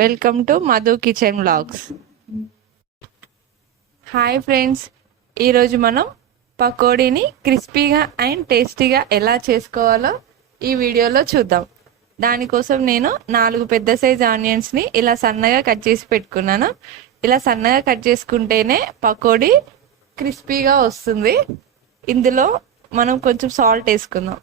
Welcome to Madhu kitchen vlogs. Hi friends, ఈరోజు మనం పకోడీని క్రిస్పీగా అండ్ టేస్టీగా ఎలా చేసుకోవాలో ఈ వీడియోలో చూద్దాం. దానికోసం నేను 4 పెద్ద సైజ్ ఆనియన్స్ని ఇలా సన్నగా కట్ చేసి పెట్టుకున్నాను. ఇలా సన్నగా కట్ చేసుకుంటేనే పకోడీ క్రిస్పీగా వస్తుంది. ఇందులో మనం కొంచెం సాల్ట్ వేసుకుందాం.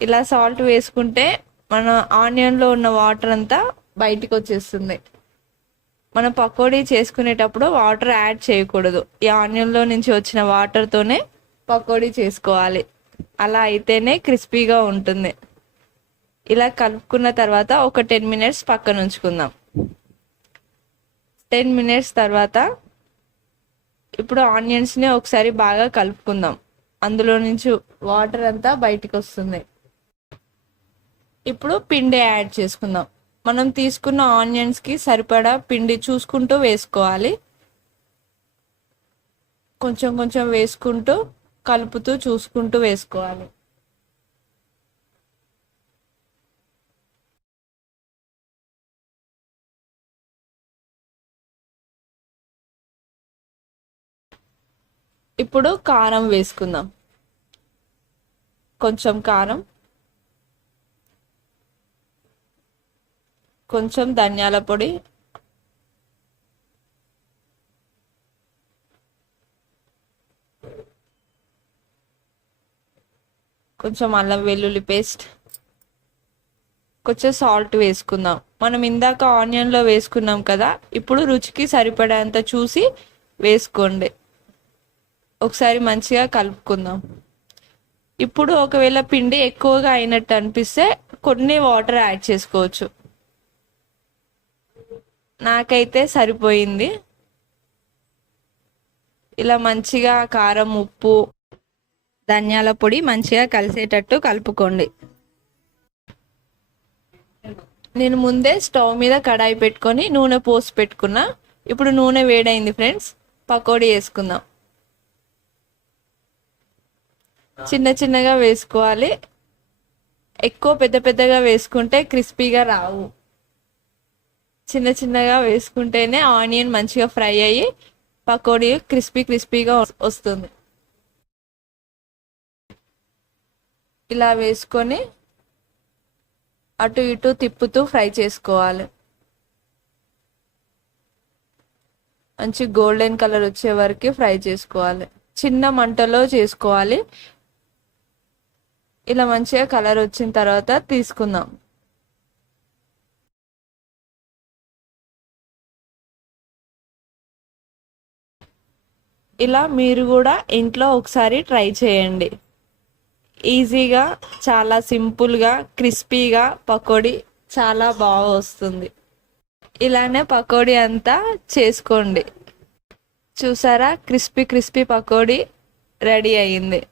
ఇలా సాల్ట్ వేసుకుంటే మన ఆనియన్లో ఉన్న వాటర్ అంతా బయటికి వచ్చేస్తుంది. మనం పకోడీ చేసుకునేటప్పుడు వాటర్ యాడ్ చేయకూడదు. ఈ ఆనియన్లో నుంచి వచ్చిన వాటర్తోనే పకోడీ చేసుకోవాలి. అలా అయితేనే క్రిస్పీగా ఉంటుంది. ఇలా కలుపుకున్న తర్వాత ఒక 10 మినిట్స్ పక్కన ఉంచుకుందాం. 10 మినిట్స్ తర్వాత ఇప్పుడు ఆనియన్స్ని ఒకసారి బాగా కలుపుకుందాం. అందులో నుంచి వాటర్ అంతా బయటికి వస్తుంది. ఇప్పుడు పిండి యాడ్ చేసుకుందాం. మనం తీసుకున్న ఆనియన్స్కి సరిపడా పిండి చూసుకుంటూ వేసుకోవాలి. కొంచెం కొంచెం వేసుకుంటూ కలుపుతూ చూసుకుంటూ వేసుకోవాలి. ఇప్పుడు కారం వేసుకుందాం. కొంచెం కారం, కొంచెం ధనియాల పొడి, కొంచెం అల్లం వెల్లుల్లి పేస్ట్, కొంచెం సాల్ట్ వేసుకుందాం. మనం ఇందాక ఆనియన్లో వేసుకున్నాం కదా, ఇప్పుడు రుచికి సరిపడేంత చూసి వేసుకోండి. ఒకసారి మంచిగా కలుపుకుందాం. ఇప్పుడు ఒకవేళ పిండి ఎక్కువగా అయినట్టు అనిపిస్తే కొన్ని వాటర్ యాడ్ చేసుకోవచ్చు. నాకైతే సరిపోయింది. ఇలా మంచిగా కారం, ఉప్పు, ధనియాల పొడి మంచిగా కలిసేటట్టు కలుపుకోండి. నేను ముందే స్టవ్ మీద కడాయి పెట్టుకొని నూనె పోసి పెట్టుకున్నా. ఇప్పుడు నూనె వేడైంది ఫ్రెండ్స్. పకోడీ వేసుకుందాం. చిన్న చిన్నగా వేసుకోవాలి. ఎక్కువ పెద్ద పెద్దగా వేసుకుంటే క్రిస్పీగా రావు. చిన్న చిన్నగా వేసుకుంటేనే ఆనియన్ మంచిగా ఫ్రై అయ్యి పకోడీ క్రిస్పీగా వస్తుంది. ఇలా వేసుకొని అటు ఇటు తిప్పుతూ ఫ్రై చేసుకోవాలి. మంచి గోల్డెన్ కలర్ వచ్చే వరకు ఫ్రై చేసుకోవాలి. చిన్న మంటలో చేసుకోవాలి. ఇలా మంచిగా కలర్ వచ్చిన తర్వాత తీసుకుందాం. ఇలా మీరు కూడా ఇంట్లో ఒకసారి ట్రై చేయండి. ఈజీగా, చాలా సింపుల్గా, క్రిస్పీగా పకోడీ చాలా బాగా వస్తుంది. ఇలానే పకోడీ అంతా చేసుకోండి. చూసారా, క్రిస్పీ పకోడీ రెడీ అయ్యింది.